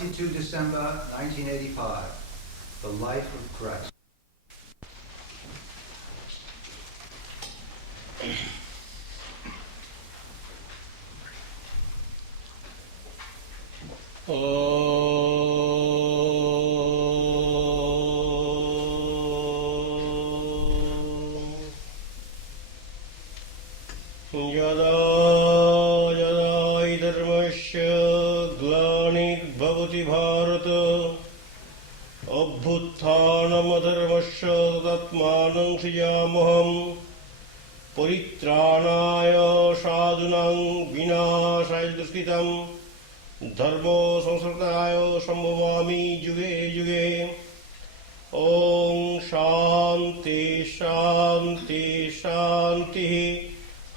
22 December 1985, The Life of Christ. Yada yada idharmasya glanirбhavati bharata abhutthānam adharmasya tadatmānam srijāmaham paritrānāya sadhunam vināṣāya duṣkritam dharmo samsartāya sambhavāmi yuge yuge. Om Shanti Shanti Shanti.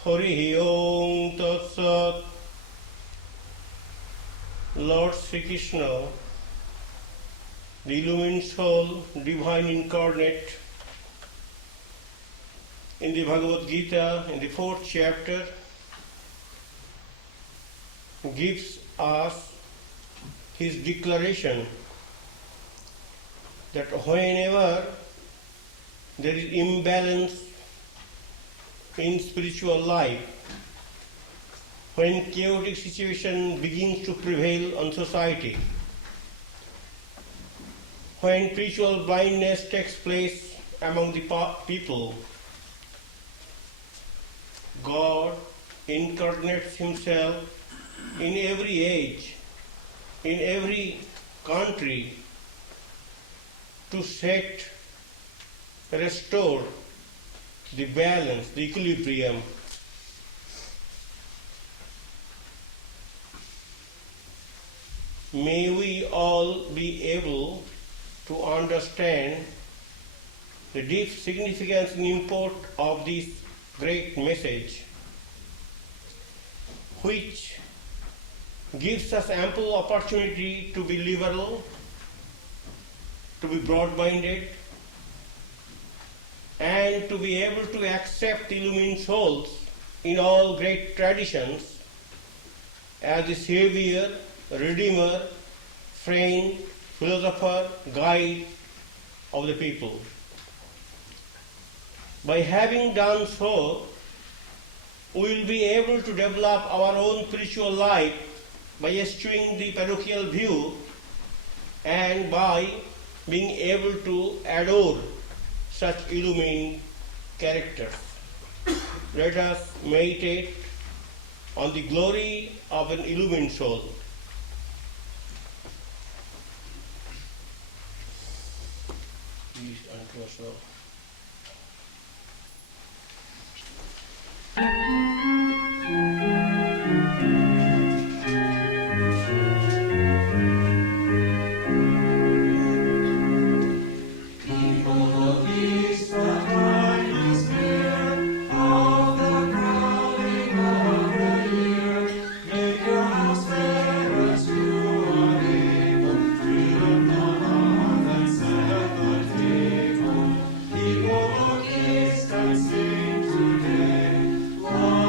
Hari Om Tat Sat. Lord Sri Krishna, the illumined soul, divine incarnate, in the Bhagavad Gita, in the 4th chapter, gives us his declaration that whenever there is imbalance in spiritual life, when chaotic situation begins to prevail on society, when spiritual blindness takes place among the people, God incarnates himself in every age, in every country, to restore the balance, the equilibrium. May we all be able to understand the deep significance and import of this great message, which gives us ample opportunity to be liberal, to be broad-minded, and to be able to accept illumined souls in all great traditions as the savior, redeemer, friend, philosopher, guide of the people. By having done so, we will be able to develop our own spiritual life by eschewing the parochial view and by being able to adore such illumined characters. Let us meditate on the glory of an illumined soul. Please unto yourself. Sing today.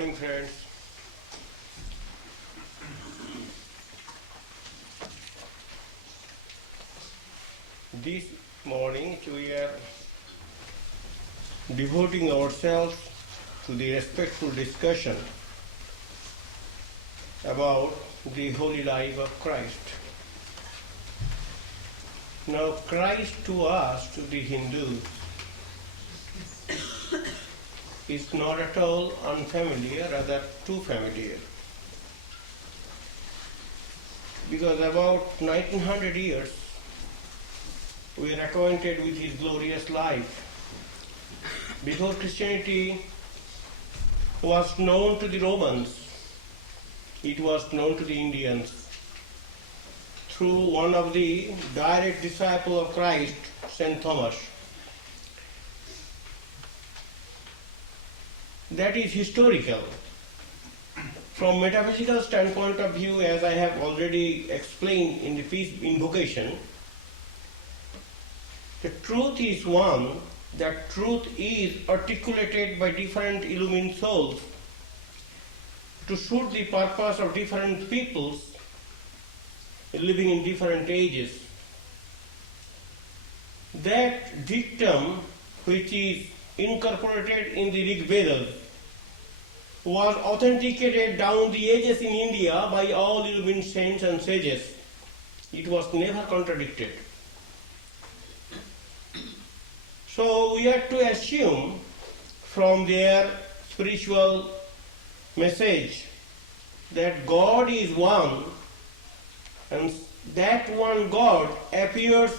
Morning, friends. This morning we are devoting ourselves to the respectful discussion about the holy life of Christ. Now, Christ to us, to the Hindus, is not at all unfamiliar, rather too familiar. Because about 1900 years we are acquainted with his glorious life. Before Christianity was known to the Romans, it was known to the Indians through one of the direct disciples of Christ, St. Thomas. That is historical. From metaphysical standpoint of view, as I have already explained in the peace invocation, the truth is one, that truth is articulated by different illumined souls to suit the purpose of different peoples living in different ages. That dictum, which is incorporated in the Rig Vedas, was authenticated down the ages in India by all illumined saints and sages. It was never contradicted. So we have to assume from their spiritual message that God is one, and that one God appears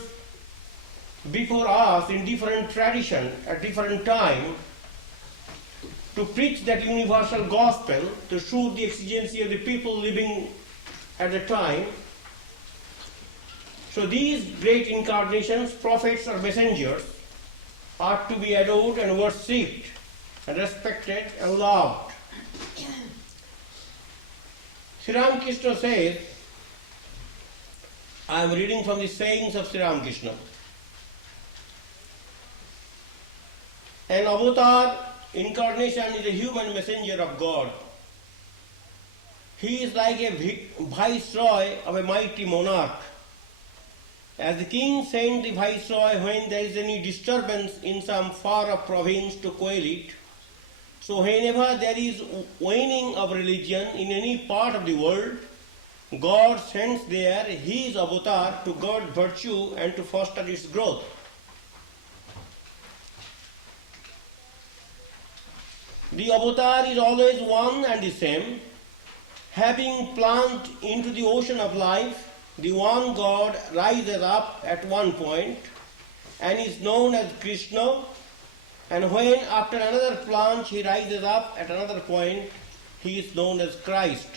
before us in different tradition at different time to preach that universal gospel, to suit the exigency of the people living at the time. So these great incarnations, prophets or messengers, are to be adored and worshipped and respected and loved. Sri Ramakrishna says, I am reading from the sayings of Sri Ramakrishna. An avatar incarnation is a human messenger of God. He is like a viceroy of a mighty monarch. As the king sent the viceroy when there is any disturbance in some far-off province to quell it, so whenever there is waning of religion in any part of the world, God sends there his avatar to guard virtue and to foster its growth. The avatar is always one and the same. Having plunged into the ocean of life, the one God rises up at one point and is known as Krishna, and when after another plunge he rises up at another point, he is known as Christ.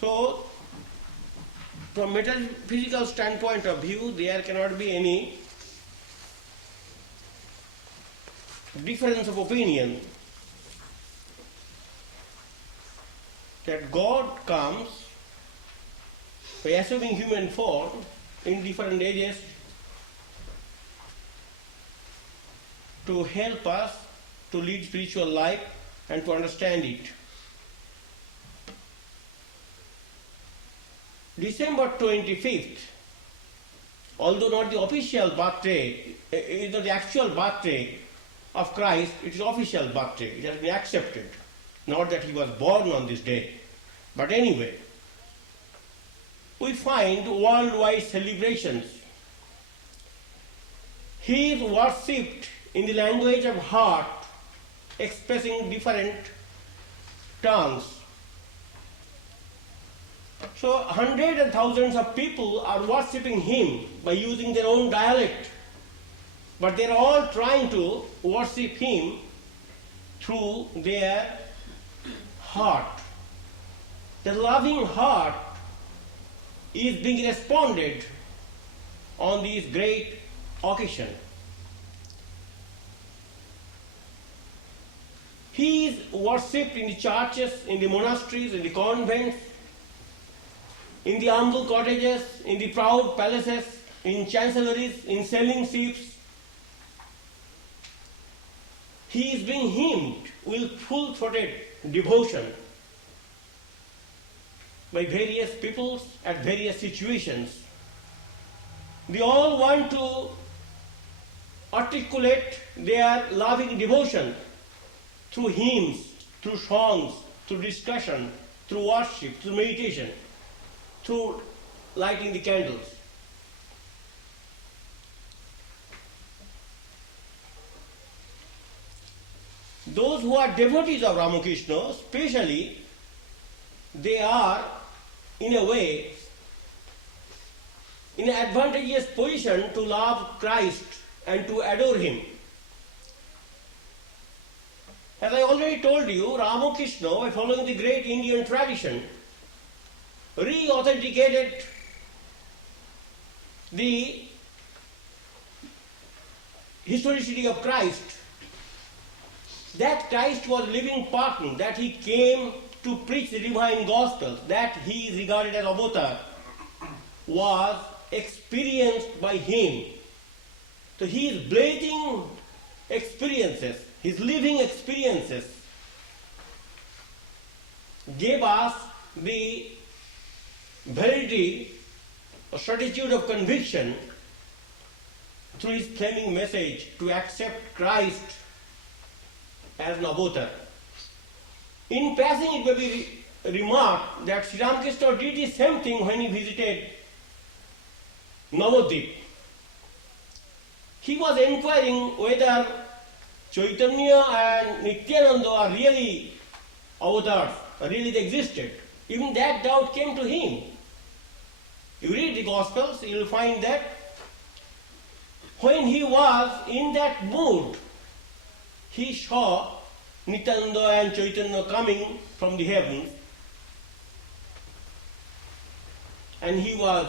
So, from metaphysical standpoint of view, there cannot be any difference of opinion that God comes by assuming human form in different ages to help us to lead spiritual life and to understand it. December 25th, although not the official birthday, is not the actual birthday of Christ, it is official birthday. It has been accepted. Not that he was born on this day. But anyway, we find worldwide celebrations. He is worshipped in the language of heart, expressing different tongues. So hundreds and thousands of people are worshipping him by using their own dialect. But they are all trying to worship him through their heart. The loving heart is being responded on this great occasion. He is worshipped in the churches, in the monasteries, in the convents, in the humble cottages, in the proud palaces, in chancelleries, in sailing ships. he is being hymned with full-throated devotion by various peoples at various situations. They all want to articulate their loving devotion through hymns, through songs, through discussion, through worship, through meditation, through lighting the candles. Those who are devotees of Ramakrishna, especially, they are, in a way, in an advantageous position to love Christ and to adore him. As I already told you, Ramakrishna, by following the great Indian tradition, re-authenticated the historicity of Christ. That Christ was living partner, that he came to preach the divine gospel, that he is regarded as avatar, was experienced by him. So he is blazing experiences, his living experiences gave us the validity or certitude of conviction through his flaming message to accept Christ as an avatar. In passing, it may be remarked that Sri Ramakrishna did the same thing when he visited Navadvip. He was inquiring whether Chaitanya and Nityananda are really avatars, really they existed. Even that doubt came to him. You read the Gospels, you will find that when he was in that mood, he saw Nityananda and Chaitanya coming from the heavens, and he was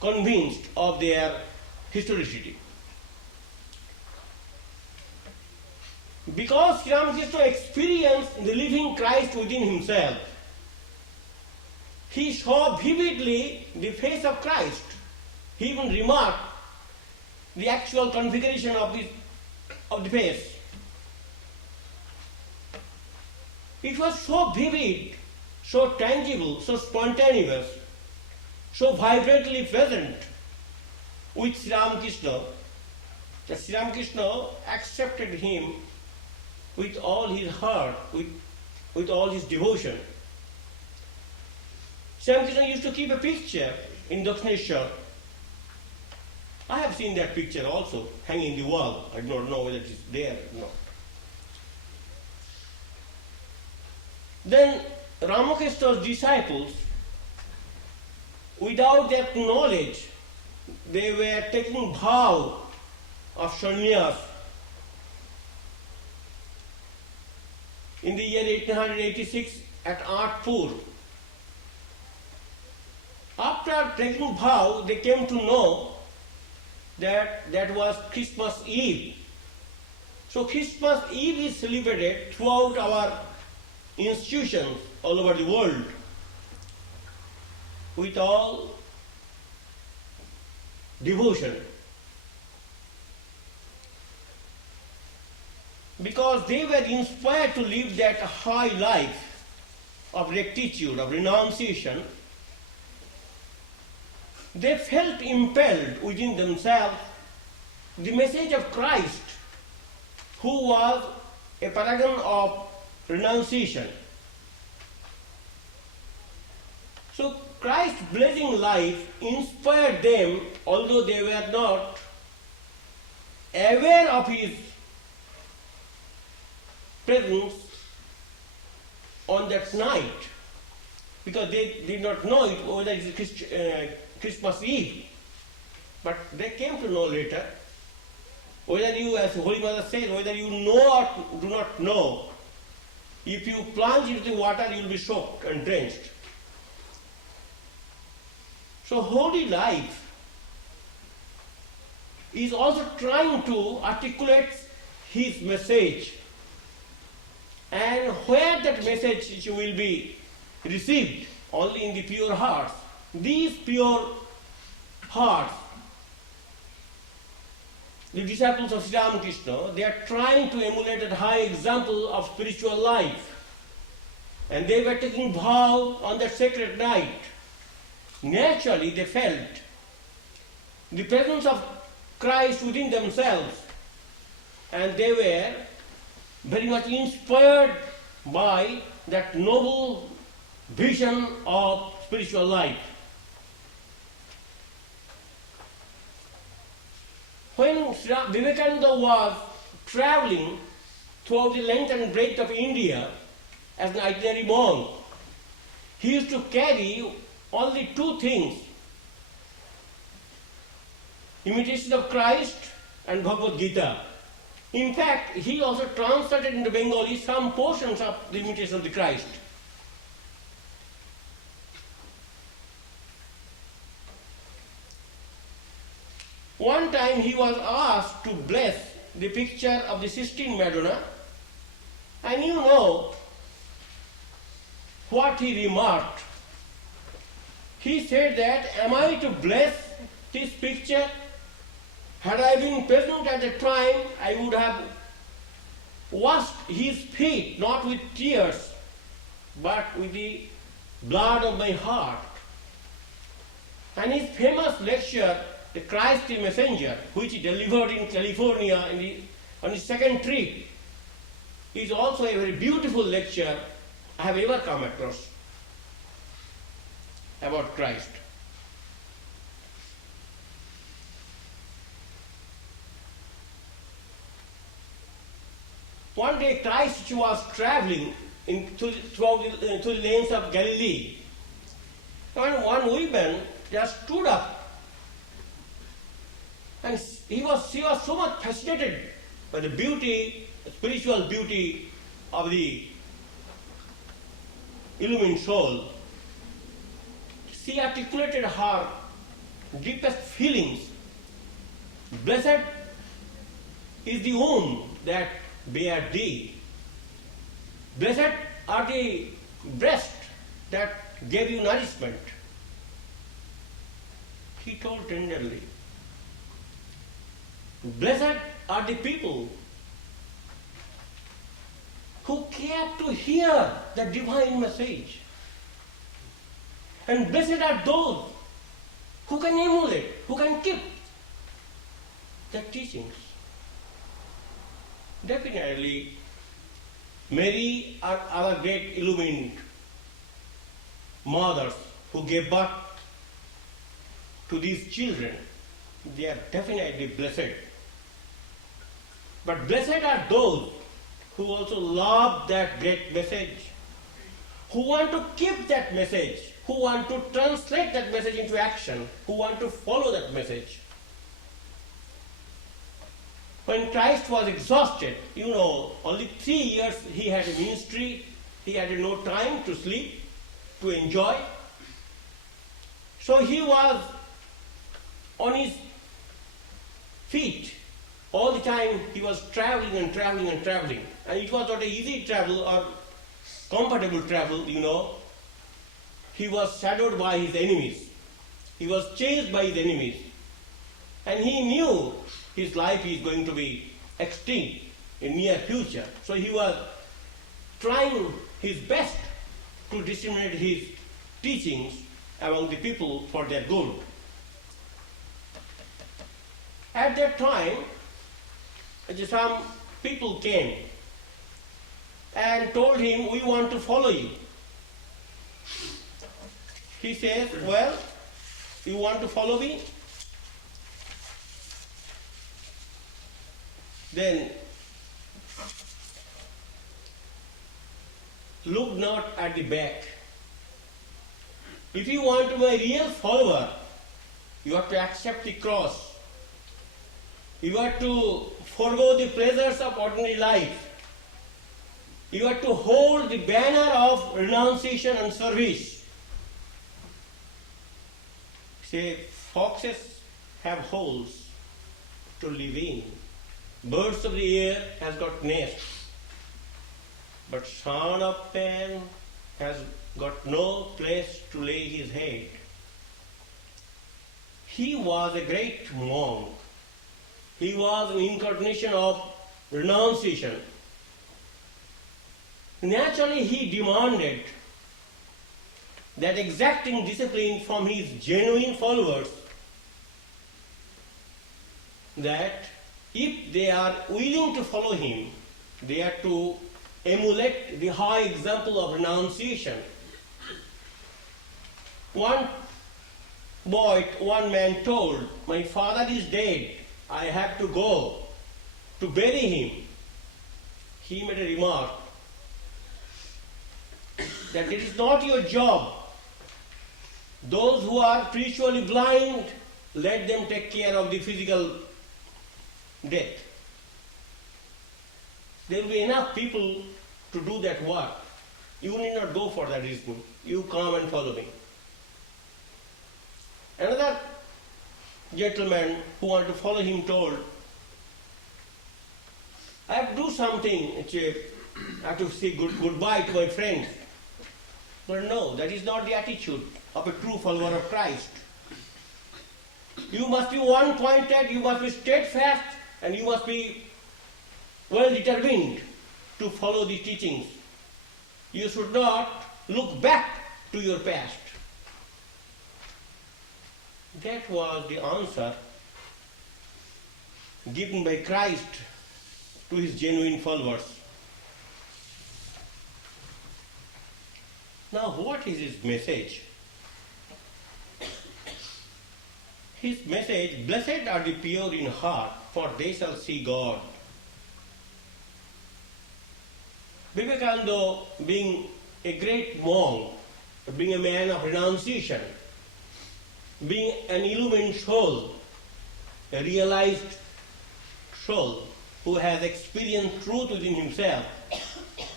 convinced of their historicity. Because Sri Ramakrishna experienced the living Christ within himself, he saw vividly the face of Christ. He even remarked the actual configuration of the face. It was so vivid, so tangible, so spontaneous, so vibrantly present with Sri Ramakrishna that Sri Ramakrishna accepted him with all his heart, with all his devotion. Sri Ramakrishna used to keep a picture in Dakshineshwar. I have seen that picture also hanging in the wall. I do not know whether it is there or not. Then Ramakrishna's disciples, without that knowledge, they were taking vow of sannyas. In the year 1886 at Artpur, after taking vow, they came to know that that was Christmas Eve. So Christmas Eve is celebrated throughout our institutions all over the world with all devotion. Because they were inspired to live that high life of rectitude, of renunciation, they felt impelled within themselves the message of Christ, who was a paragon of renunciation. So Christ's blazing life inspired them, although they were not aware of his presence on that night, because they did not know it whether it is Christmas Eve. But they came to know later. Whether you, as Holy Mother says, whether you know or do not know, if you plunge into the water, you will be soaked and drenched. So holy life is also trying to articulate his message. And where that message will be received? Only in the pure hearts. These pure hearts the disciples of Sri Ramakrishna, they are trying to emulate that high example of spiritual life. And they were taking vow on that sacred night. Naturally, they felt the presence of Christ within themselves, and they were very much inspired by that noble vision of spiritual life. When Sri Vivekananda was traveling throughout the length and breadth of India as an itinerary monk, he used to carry only two things: imitation of Christ and Bhagavad Gita. In fact, he also translated into Bengali some portions of the imitation of the Christ. One time he was asked to bless the picture of the Sistine Madonna, and you know what he remarked. He said that, "Am I to bless this picture? Had I been present at the time, I would have washed his feet, not with tears, but with the blood of my heart." And his famous lecture, The Christ the Messenger, which he delivered in California on his second trip, is also a very beautiful lecture I have ever come across about Christ. One day Christ was traveling throughout the lanes of Galilee, and one woman just stood up, and she was so much fascinated by the beauty, the spiritual beauty of the illumined soul. She articulated her deepest feelings. "Blessed is the womb that bare thee. Blessed are the breasts that gave you nourishment." He told tenderly. "Blessed are the people who care to hear the divine message. And blessed are those who can emulate, who can keep the teachings." Definitely, Mary or other great illumined mothers who gave birth to these children, they are definitely blessed. But blessed are those who also love that great message, who want to keep that message, who want to translate that message into action, who want to follow that message. When Christ was exhausted, only 3 years he had a ministry, he had no time to sleep, to enjoy. So he was on his feet all the time. He was traveling and traveling and traveling. And it was not an easy travel or comfortable travel, He was shadowed by his enemies. He was chased by his enemies. And he knew his life is going to be extinct in near future. So he was trying his best to disseminate his teachings among the people for their good. At that time, some people came and told him, "We want to follow you." He says, "Well, you want to follow me? Then look not at the back. If you want to be a real follower, you have to accept the cross. You have to forego the pleasures of ordinary life. You have to hold the banner of renunciation and service." Say, foxes have holes to live in. Birds of the air has got nests. But Son of Man has got no place to lay his head. He was a great monk. he was an incarnation of renunciation. Naturally, he demanded that exacting discipline from his genuine followers, that if they are willing to follow him, they are to emulate the high example of renunciation. One man told, "My father is dead, I have to go to bury him." He made a remark that it is not your job. Those who are spiritually blind, let them take care of the physical death. There will be enough people to do that work. You need not go for that reason. You come and follow me. Another gentleman who wanted to follow him told, "I have to do something. I have to say goodbye to my friends." But no, that is not the attitude of a true follower of Christ. You must be one-pointed, you must be steadfast, and you must be well determined to follow the teachings. You should not look back to your past. That was the answer given by Christ to his genuine followers. Now, what is his message? His message, "Blessed are the pure in heart, for they shall see God." Vivekananda, being a great monk, being a man of renunciation, being an illumined soul, a realized soul who has experienced truth within himself,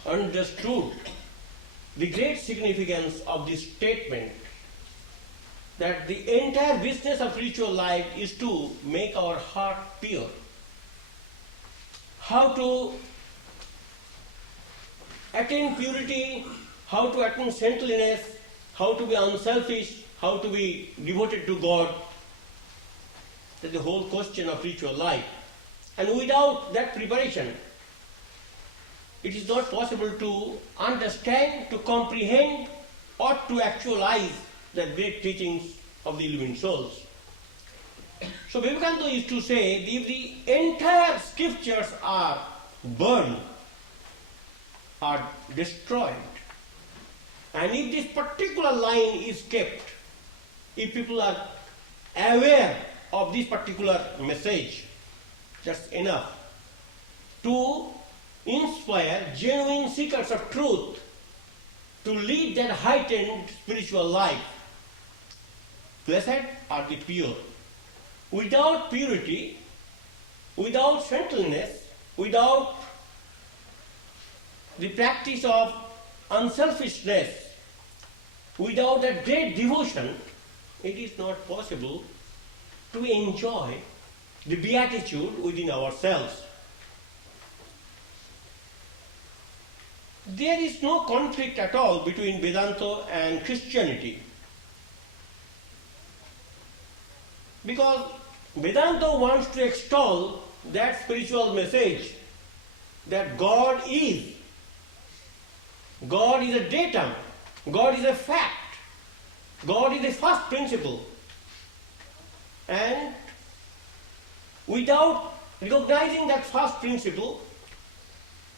understood the great significance of this statement that the entire business of spiritual life is to make our heart pure. How to attain purity, how to attain saintliness, how to be unselfish, how to be devoted to God. That's the whole question of spiritual life. And without that preparation, it is not possible to understand, to comprehend, or to actualize the great teachings of the illumined souls. So Vivekananda used to say, if the entire scriptures are burned, are destroyed, and if this particular line is kept, if people are aware of this particular message, that's enough to inspire genuine seekers of truth to lead that heightened spiritual life. Blessed are the pure. Without purity, without saintliness, without the practice of unselfishness, without that great devotion, it is not possible to enjoy the beatitude within ourselves. There is no conflict at all between Vedanta and Christianity, because Vedanta wants to extol that spiritual message that God is a datum, God is a fact, God is the first principle, and without recognizing that first principle,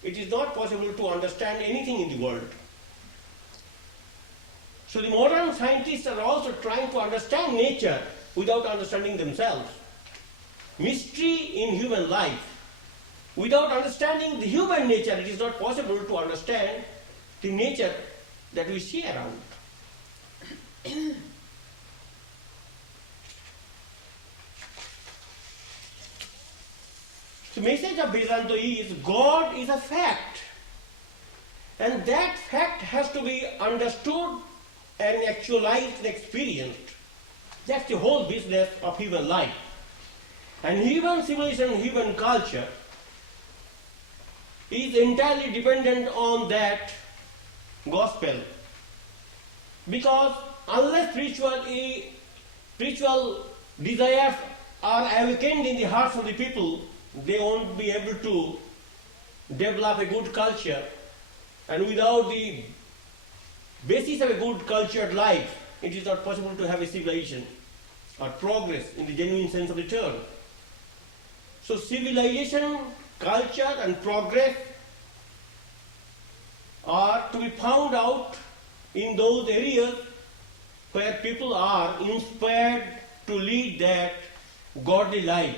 it is not possible to understand anything in the world. So the modern scientists are also trying to understand nature without understanding themselves. Mystery in human life. Without understanding the human nature, it is not possible to understand the nature that we see around. The message of Vedanta is God is a fact, and that fact has to be understood and actualized and experienced. That's the whole business of human life. And human civilization, human culture is entirely dependent on that gospel. Because unless spiritual desires are awakened in the hearts of the people, they won't be able to develop a good culture. And without the basis of a good cultured life, it is not possible to have a civilization or progress in the genuine sense of the term. So civilization, culture and progress are to be found out in those areas where people are inspired to lead that godly life.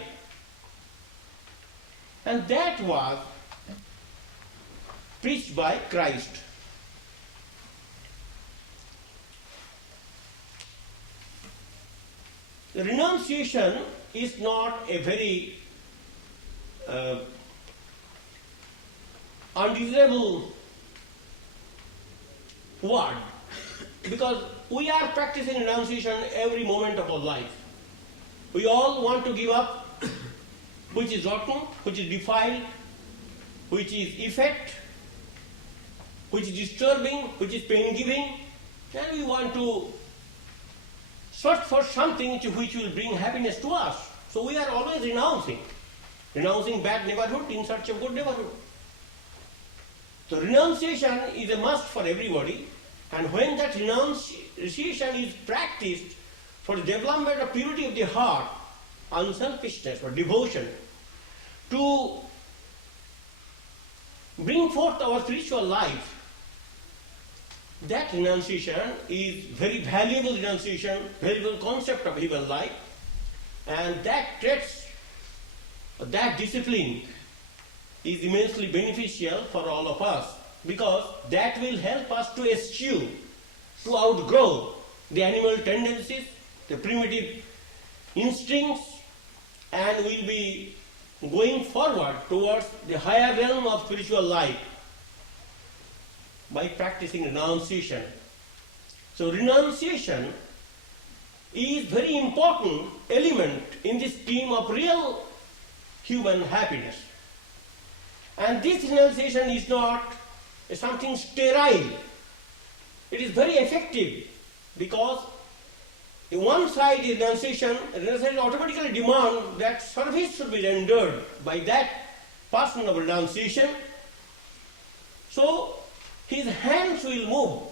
And that was preached by Christ. The renunciation is not a very undesirable word, because we are practicing renunciation every moment of our life. We all want to give up which is rotten, which is defiled, which is effect, which is disturbing, which is pain-giving, and we want to search for something which will bring happiness to us. So we are always renouncing bad neighborhood in search of good neighborhood. So renunciation is a must for everybody, and when that renunciation is practiced for the development of purity of the heart, unselfishness or devotion, to bring forth our spiritual life, that renunciation is very valuable renunciation, valuable concept of human life, and that traits, that discipline is immensely beneficial for all of us, because that will help us to eschew, to outgrow the animal tendencies, the primitive instincts, and will be going forward towards the higher realm of spiritual life by practicing renunciation. So renunciation is very important element in the scheme of real human happiness. And this renunciation is not something sterile. It is very effective, because in one side is renunciation automatically demands that service should be rendered by that person of renunciation. So his hands will move.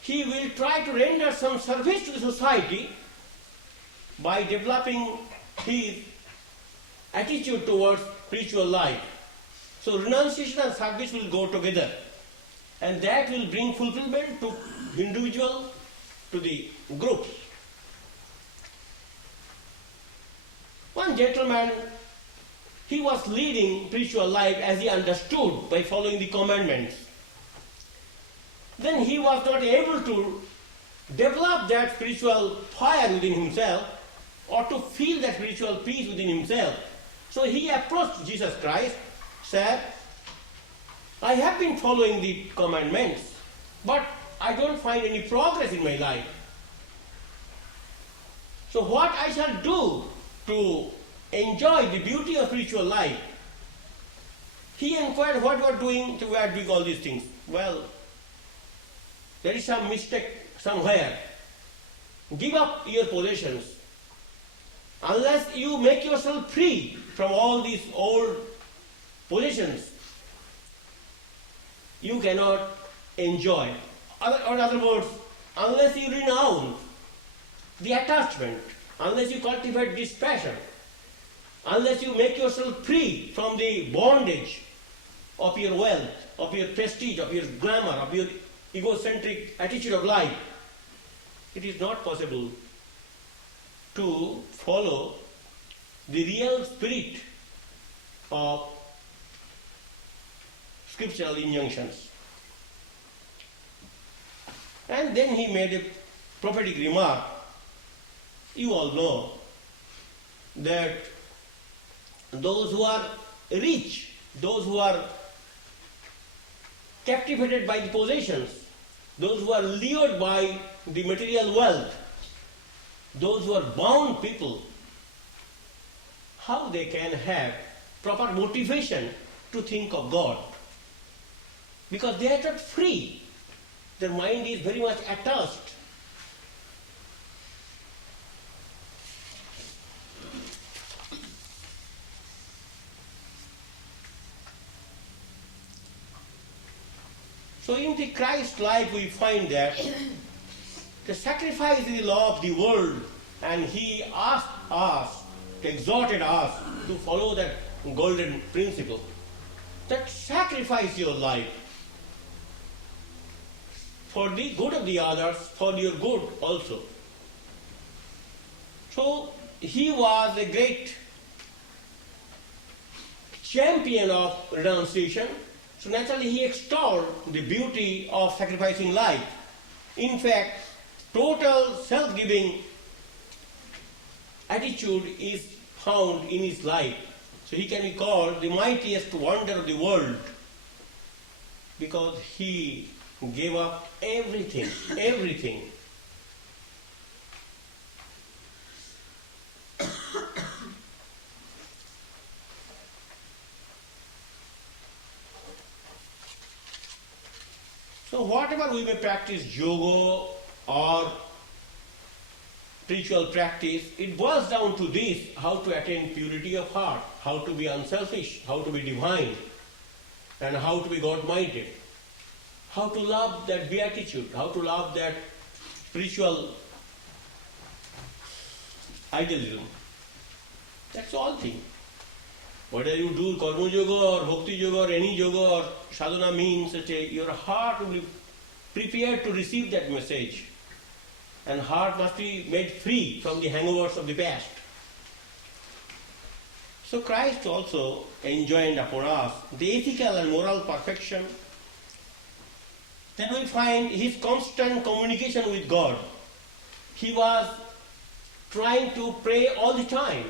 He will try to render some service to the society by developing his attitude towards spiritual life. So renunciation and service will go together, and that will bring fulfillment to individual, to the groups. One gentleman, he was leading spiritual life as he understood by following the commandments. Then he was not able to develop that spiritual fire within himself, or to feel that spiritual peace within himself. So he approached Jesus Christ, said, I have been following the commandments, but I don't find any progress in my life. So what I shall do to enjoy the beauty of spiritual life? He inquired, what you are doing to doing all these things? Well, there is some mistake somewhere. Give up your possessions. Unless you make yourself free from all these old possessions, you cannot enjoy. Or in other words, unless you renounce the attachment, unless you cultivate this passion, unless you make yourself free from the bondage of your wealth, of your prestige, of your glamour, of your egocentric attitude of life, it is not possible to follow the real spirit of scriptural injunctions. And then he made a prophetic remark. You all know that those who are rich, those who are captivated by the possessions, those who are lured by the material wealth, those who are bound people, how they can have proper motivation to think of God? Because they are not free. Their mind is very much attached. So in the Christ life we find that the sacrifice is the law of the world, and he asked us, exhorted us to follow that golden principle. That sacrifice your life for the good of the others, for your good also. So he was a great champion of renunciation. So naturally he extolled the beauty of sacrificing life. In fact, total self-giving attitude is found in his life. So he can be called the mightiest wonder of the world because he gave up everything, everything. So whatever we may practice, yoga or spiritual practice, it boils down to this: how to attain purity of heart, how to be unselfish, how to be divine, and how to be God-minded, how to love that beatitude, how to love that spiritual idealism. That's all thing. Whether you do karma yoga or bhakti yoga or any yoga or sadhana means that your heart will be prepared to receive that message. And heart must be made free from the hangovers of the past. So Christ also enjoined upon us the ethical and moral perfection. Then we find his constant communication with God. He was trying to pray all the time.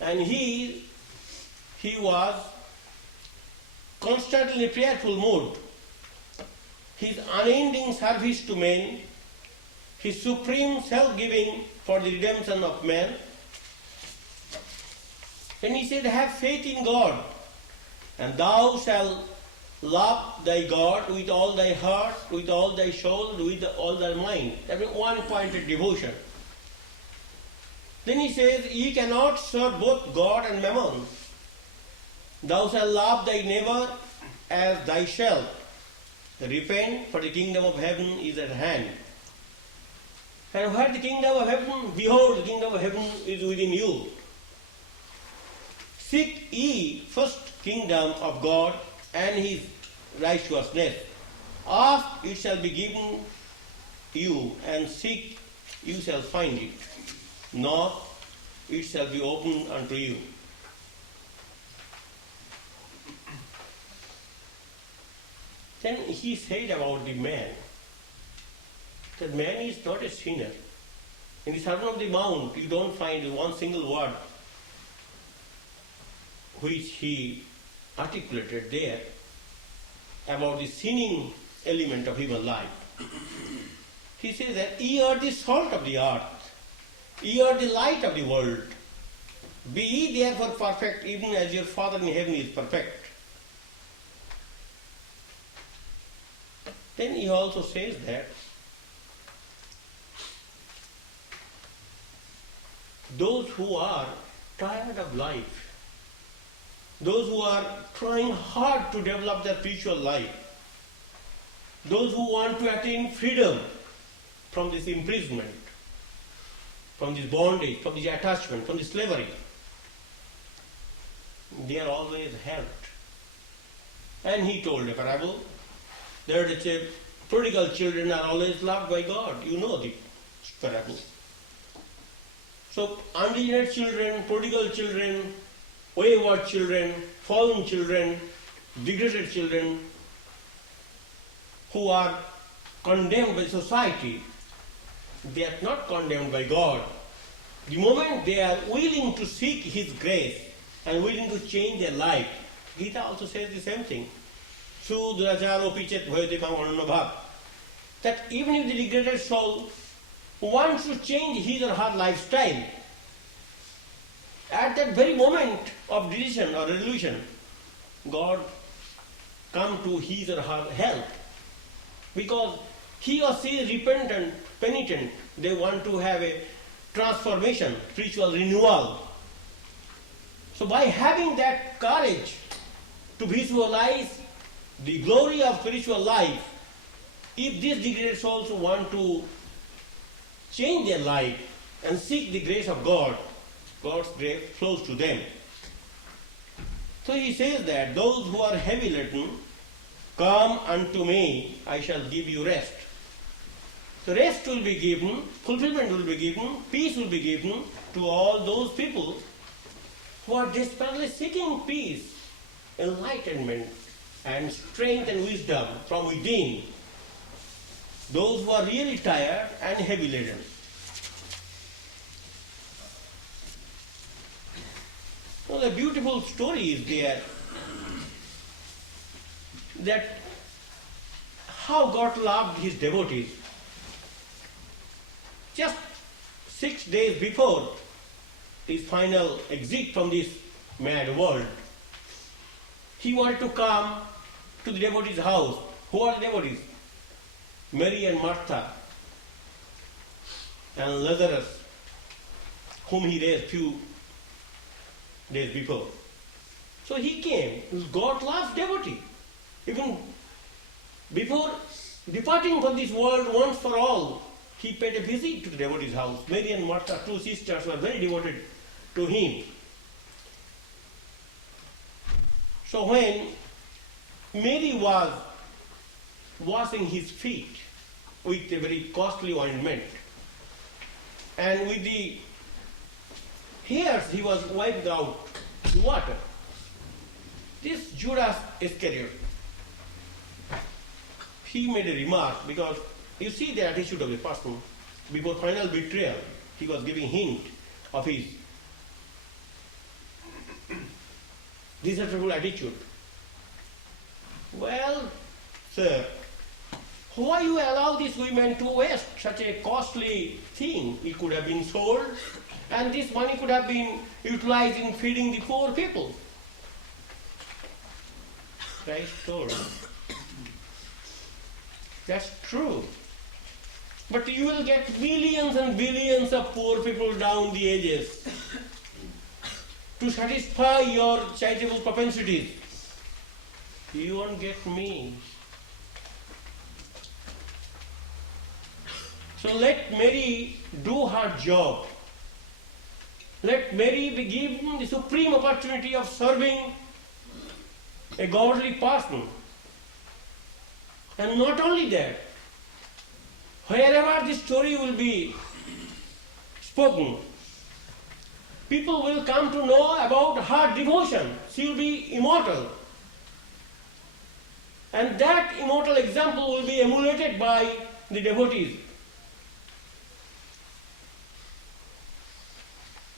And he was constantly in a prayerful mood. His unending service to men, his supreme self-giving for the redemption of man. Then he said, have faith in God, and thou shalt love thy God with all thy heart, with all thy soul, with all thy mind. That is one-pointed devotion. Then he says, ye cannot serve both God and mammon. Thou shalt love thy neighbor as thyself. Repent, for the kingdom of heaven is at hand. And where the kingdom of heaven? Behold, the kingdom of heaven is within you. Seek ye first kingdom of God and his righteousness. Ask, it shall be given you, and seek, you shall find it. Knock, it shall be opened unto you. Then he said about the man, that man is not a sinner. In the Sermon on the Mount, you don't find one single word which he articulated there about the sinning element of human life. He says that ye are the salt of the earth, ye are the light of the world. Be ye therefore perfect, even as your Father in heaven is perfect. Then he also says that those who are tired of life, those who are trying hard to develop their spiritual life, those who want to attain freedom from this imprisonment, from this bondage, from this attachment, from this slavery, they are always helped. And he told a parable that prodigal children are always loved by God. You know the parable. So unregenerate children, prodigal children, wayward children, fallen children, degraded children who are condemned by society, they are not condemned by God. The moment they are willing to seek his grace and willing to change their life, Gita also says the same thing. Suduracharo pichet bhayate mam anannabhav. That even if the degraded soul wants to change his or her lifestyle, at that very moment of decision or resolution, God come to his or her help. Because he or she is repentant, penitent, they want to have a transformation, spiritual renewal. So by having that courage to visualize the glory of spiritual life, if these degraded souls want to change their life and seek the grace of God, God's grace flows to them. So he says that those who are heavy laden, come unto me, I shall give you rest. So rest will be given, fulfillment will be given, peace will be given to all those people who are desperately seeking peace, enlightenment, and strength and wisdom from within. Those who are really tired and heavy laden. Well, a beautiful story is there that how God loved his devotees. Just 6 days before his final exit from this mad world, he wanted to come to the devotees' house. Who are the devotees? Mary and Martha and Lazarus, whom he raised few days before. So he came. God loves devotee. Even before departing from this world once for all, he paid a visit to the devotee's house. Mary and Martha, two sisters, were very devoted to him. So when Mary was washing his feet with a very costly ointment, and with the hairs he was wiping out the water, this Judas Iscariot, he made a remark, because you see the attitude of the person. Before final betrayal, he was giving hint of his disrespectful attitude. Well, sir, why you allow these women to waste such a costly thing? It could have been sold, and this money could have been utilized in feeding the poor people. Christ told, that's true. But you will get millions and billions of poor people down the ages to satisfy your charitable propensities. You won't get me. So let Mary do her job. Let Mary be given the supreme opportunity of serving a godly person. And not only that, wherever this story will be spoken, people will come to know about her devotion. She will be immortal. And that immortal example will be emulated by the devotees.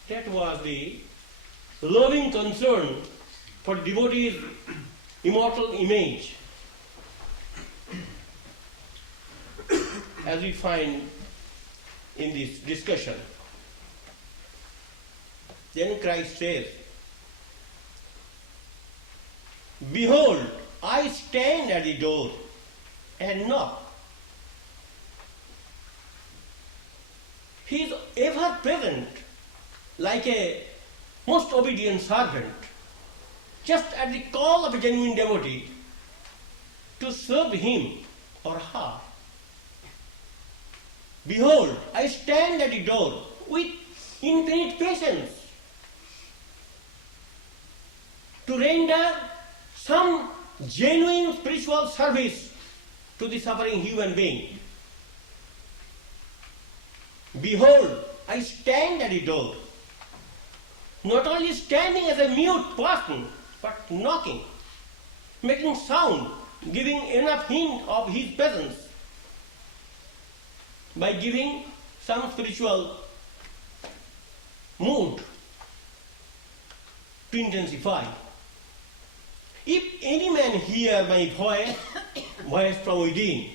That was the loving concern for devotees' immortal image. As we find in this discussion. Then Christ says, behold, I stand at the door and knock. He is ever present, like a most obedient servant, just at the call of a genuine devotee to serve him or her. Behold, I stand at the door with infinite patience to render some genuine spiritual service to the suffering human being. Behold, I stand at the door, not only standing as a mute person, but knocking, making sound, giving enough hint of his presence, by giving some spiritual mood to intensify. If any man hear my voice from within,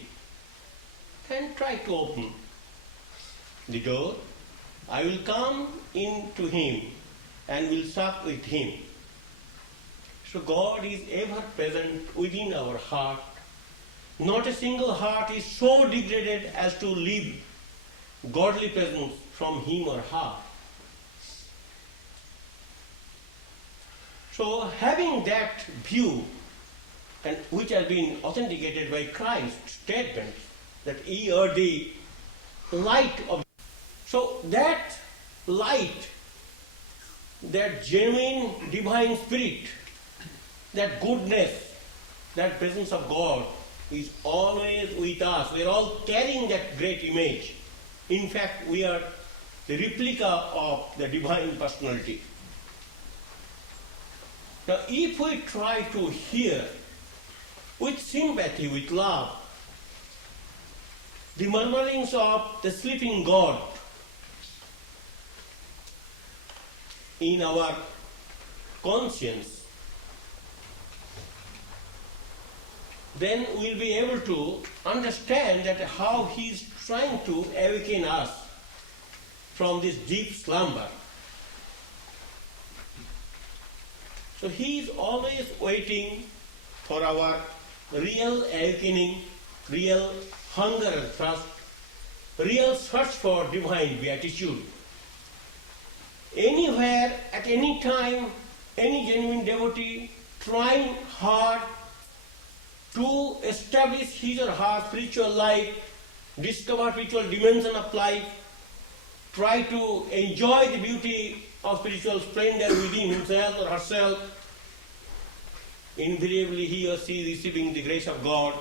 and try to open the door, I will come in to him and will sup with him. So God is ever present within our heart. Not a single heart is so degraded as to leave godly presence from him or her. So having that view, and which has been authenticated by Christ's statement that ye are the light of. So that light, that genuine divine spirit, that goodness, that presence of God is always with us. We are all carrying that great image. In fact, we are the replica of the divine personality. Now, if we try to hear with sympathy, with love, the murmurings of the sleeping God in our conscience, then we'll be able to understand that how he is trying to awaken us from this deep slumber. So he is always waiting for our real awakening, real hunger and thirst, real search for divine beatitude. Anywhere, at any time, any genuine devotee trying hard to establish his or her spiritual life, discover spiritual dimension of life, try to enjoy the beauty of spiritual splendor within himself or herself, invariably he or she is receiving the grace of God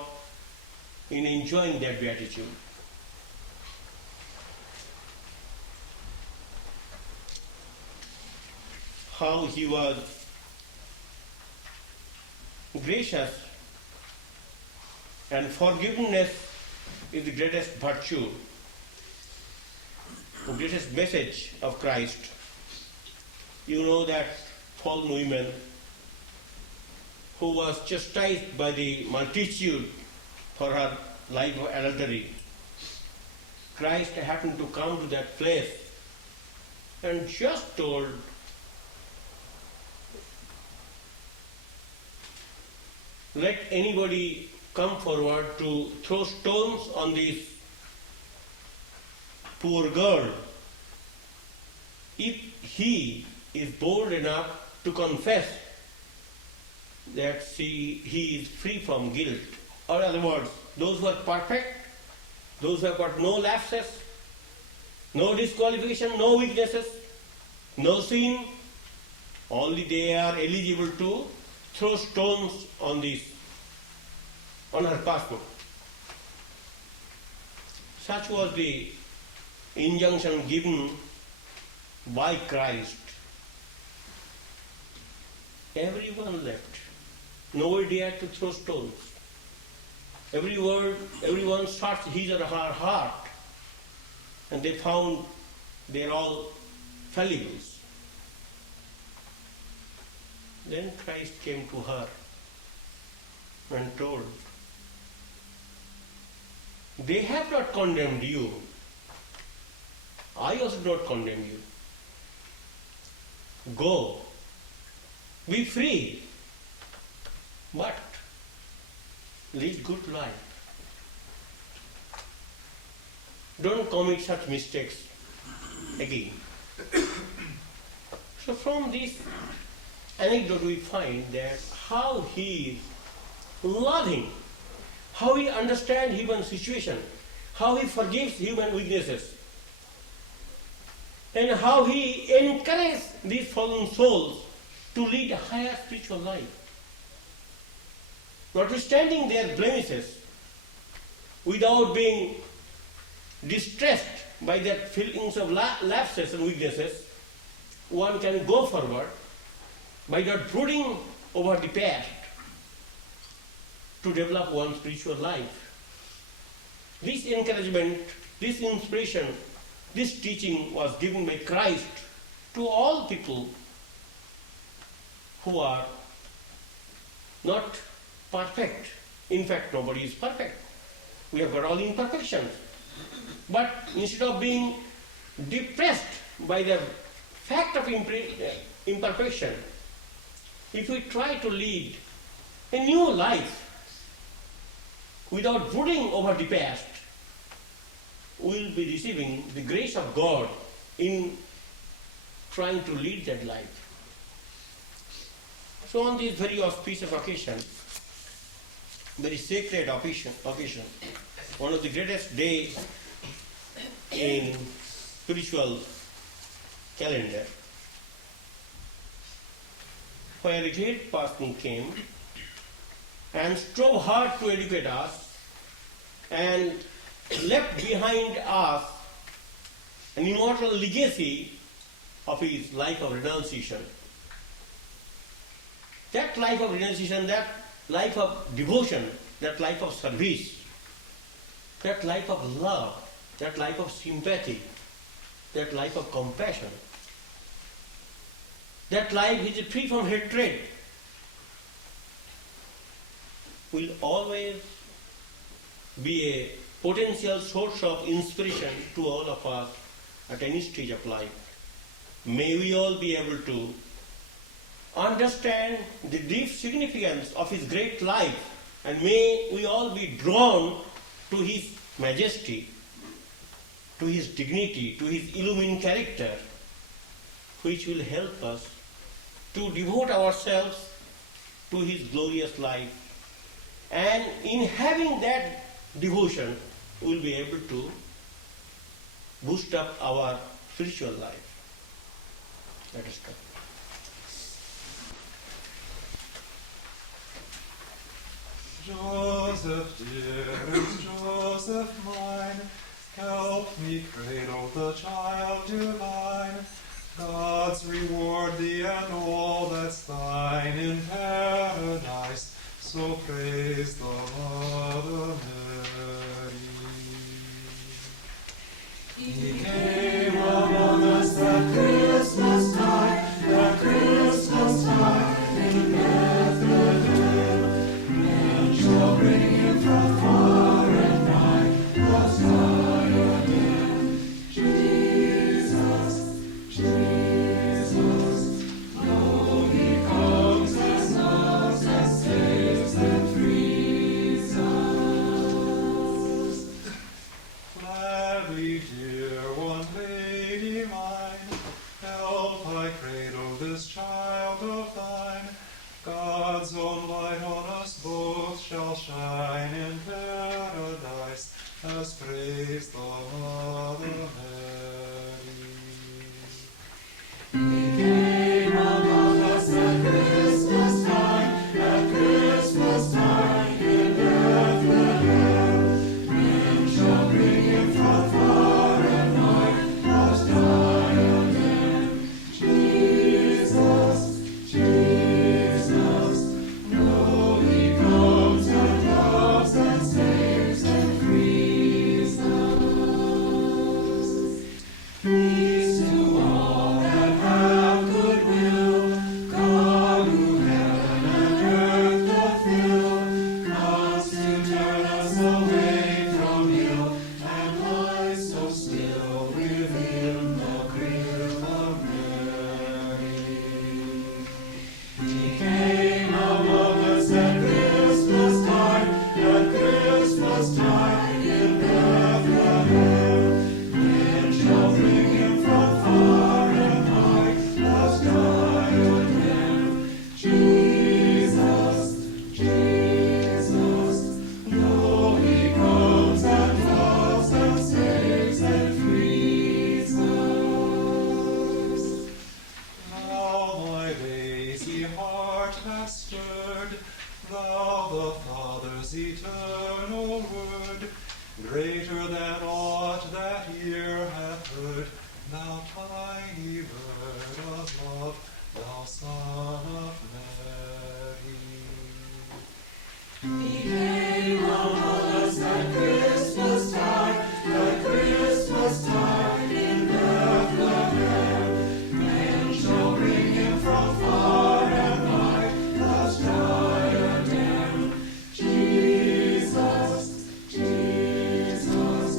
in enjoying that beatitude. How he was gracious, and forgiveness is the greatest virtue, the greatest message of Christ. You know that fallen woman who was chastised by the multitude for her life of adultery. Christ happened to come to that place and just told, let anybody come forward to throw stones on this poor girl if he is bold enough to confess that he is free from guilt. Or in other words, those who are perfect, those who have got no lapses, no disqualification, no weaknesses, no sin, only they are eligible to throw stones on her passport. Such was the injunction given by Christ. Everyone left. Nobody dared to throw stones. Everyone searched his or her heart, and they found they're all fallibles. Then Christ came to her and told, they have not condemned you. I also do not condemn you. Go, be free, but lead good life. Don't commit such mistakes again. So from this anecdote we find that how he is loving, how he understands human situation, how he forgives human weaknesses, and how he encourages these fallen souls to lead a higher spiritual life. Notwithstanding their blemishes, without being distressed by their feelings of lapses and weaknesses, one can go forward by not brooding over the past to develop one's spiritual life. This encouragement, this inspiration, this teaching was given by Christ to all people who are not perfect. In fact, nobody is perfect. We have got all imperfections. But instead of being depressed by the fact of imperfection, if we try to lead a new life without brooding over the past, we will be receiving the grace of God in trying to lead that life. So on this very auspicious occasion, very sacred occasion, one of the greatest days in spiritual calendar, where a great person came and strove hard to educate us and left behind us an immortal legacy of his life of renunciation. That life of renunciation, that life of devotion, that life of service, that life of love, that life of sympathy, that life of compassion, that life which is free from hatred, will always be a potential source of inspiration to all of us at any stage of life. May we all be able to understand the deep significance of his great life, and may we all be drawn to his majesty, to his dignity, to his illumined character, which will help us to devote ourselves to his glorious life. And in having that devotion, we will be able to boost up our spiritual life. Let us come. Joseph dearest, Joseph mine, help me cradle the child divine. God's reward thee and all that's thine in paradise. So praise the Mother Mary. He came among us that Christmas time, in Bethlehem. Men shall bring him from far and nigh, the diadem. Jesus, Jesus, lo, he comes and loves and saves and frees us. Gladly, dear one lady mine, help I cradle this child of thine. God's own light on us both shall shine in paradise, as praise the Mother Mary. He came among us at Christmas time in Bethlehem. Men shall bring him from far and nigh, as diadem. Jesus, Jesus, lo, he comes and loves and saves and frees us. Peace to all that have good will, God who heaven and earth doth fill, comes to turn us away from ill, and lies so still within the crib of Mary. He came among us at Christmas time in Bethlehem. Men shall bring him from far and nigh, as diadem. Jesus, Jesus, lo, he comes and loves and saves and frees us. Thou my lazy heart hast stirred, thou the Father's eternal word, greater than aught that ear hath heard, thou tiny bird of love, thou Son of Mary. He came among us at Christmas time in Bethlehem. Men shall bring him from far and nigh, as diadem. Jesus, Jesus,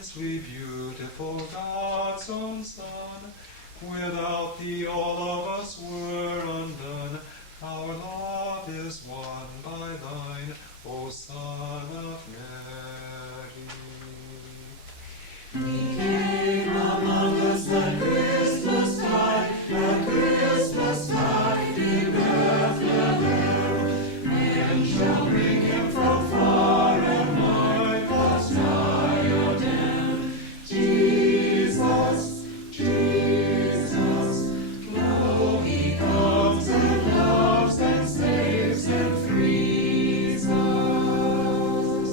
immensely beautiful God's own Son. Without thee all of us were undone. Our lot is won by thine, O Son of Mary. He came among us at Christmas tide in Bethlehem. Men shall bring him from far and wide, God's diadem. Jesus, Jesus, lo, he comes and loves and saves and frees us.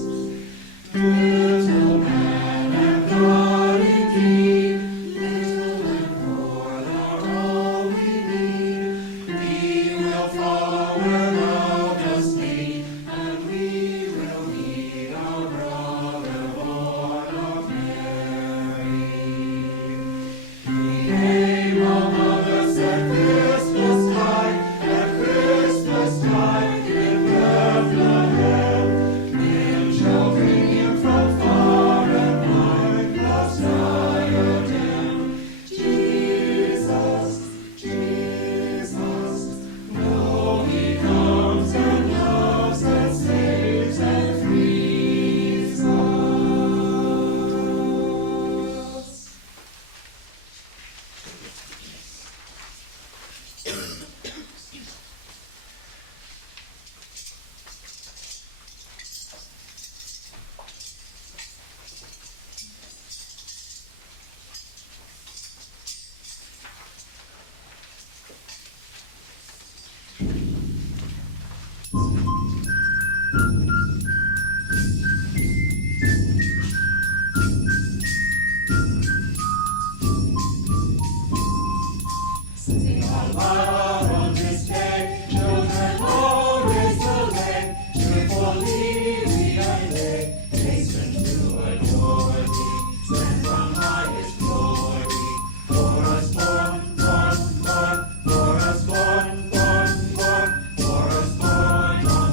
Little man and God indeed, little and poor are all we need. We will follow where thou dost lead, and we will meet our brother born of Mary. He came among us at Christmas tide in Bethlehem. Men shall bring him from far and wide, God's diadem. Jesus, Jesus, lo, he comes and loves and saves and frees us. Sing aloud on this day, children, all raise the lay, cheerfully we lay, hasten to adore thee, sent from highest glory. For us born, for us born on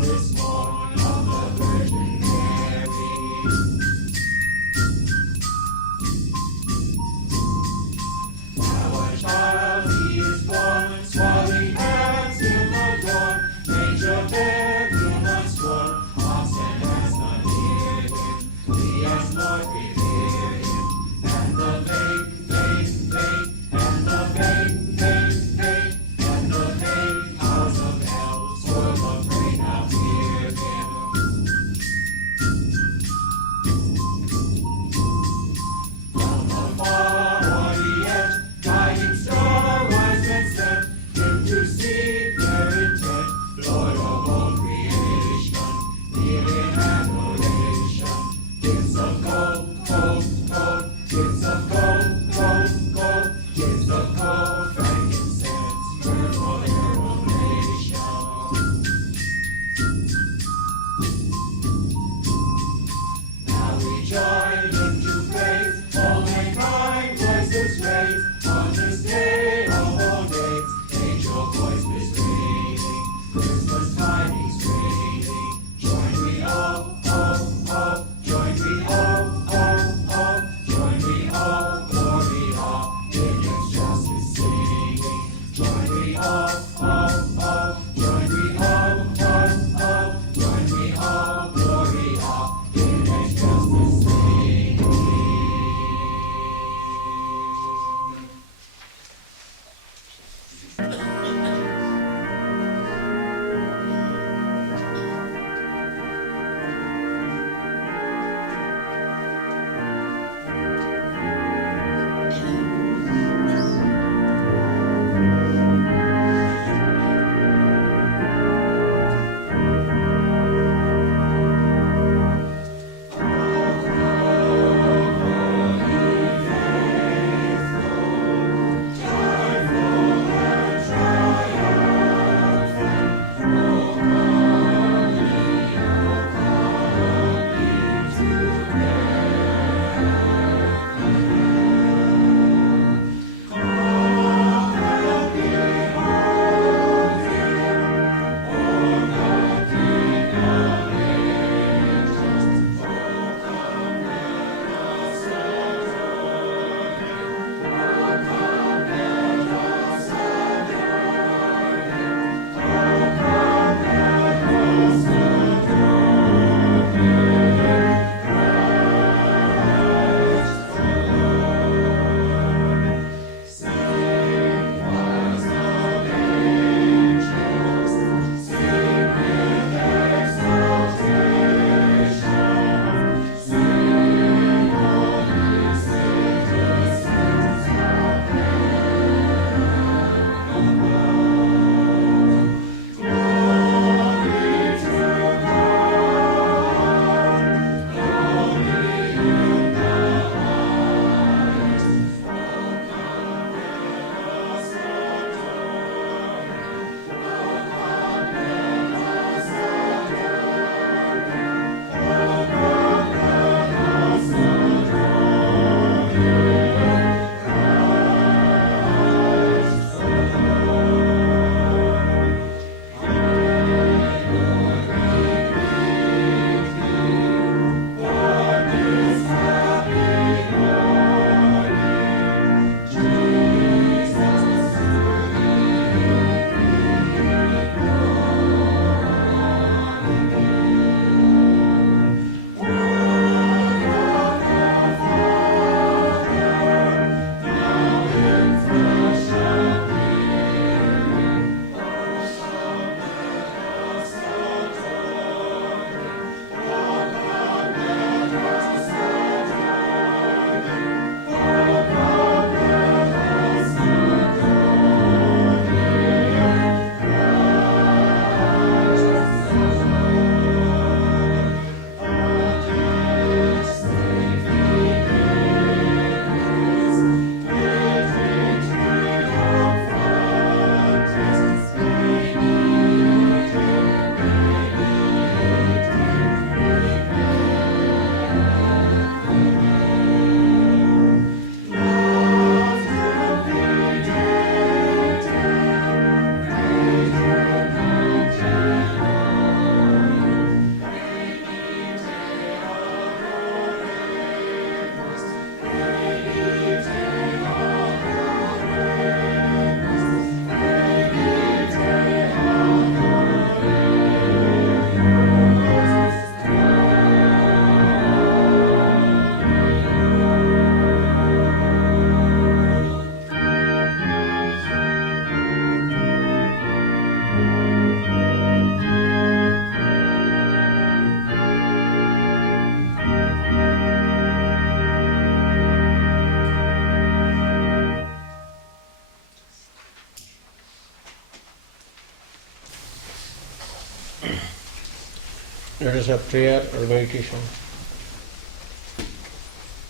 Let us have prayer or meditation.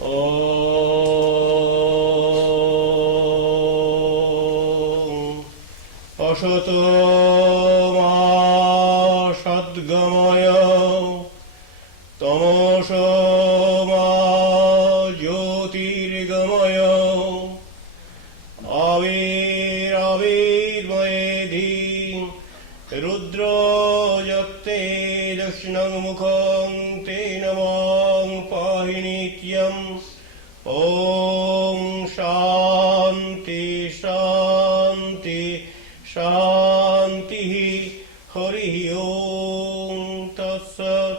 Om Asato Ma Sadgamaya Tamoso Ma Jyotirgamaya Avir Avir Maedhi Rudra Yakte Dakshinang Mukham Te Namang Pahinityam Om Shanti Shanti Shanti Hari Om Tatsat.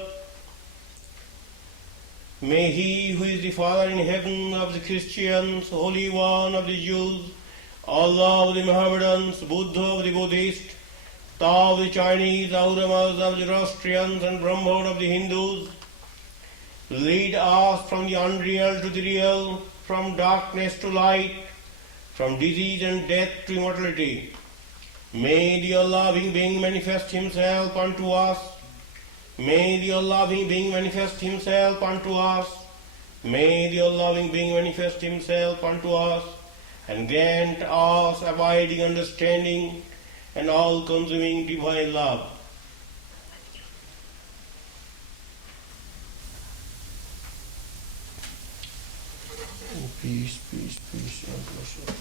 May He who is the Father in heaven of the Christians, Holy One of the Jews, Allah of the Mohammedans, Buddha of the Buddhists, Tao of the Chinese, Ahuramas of the Zoroastrians, and Brahma of the Hindus, lead us from the unreal to the real, from darkness to light, from disease and death to immortality. May the all-loving being manifest Himself unto us. May the all-loving being manifest Himself unto us. May the all-loving being manifest Himself unto us, and grant us abiding understanding and all-consuming divine love. Peace, peace, peace, and blessing.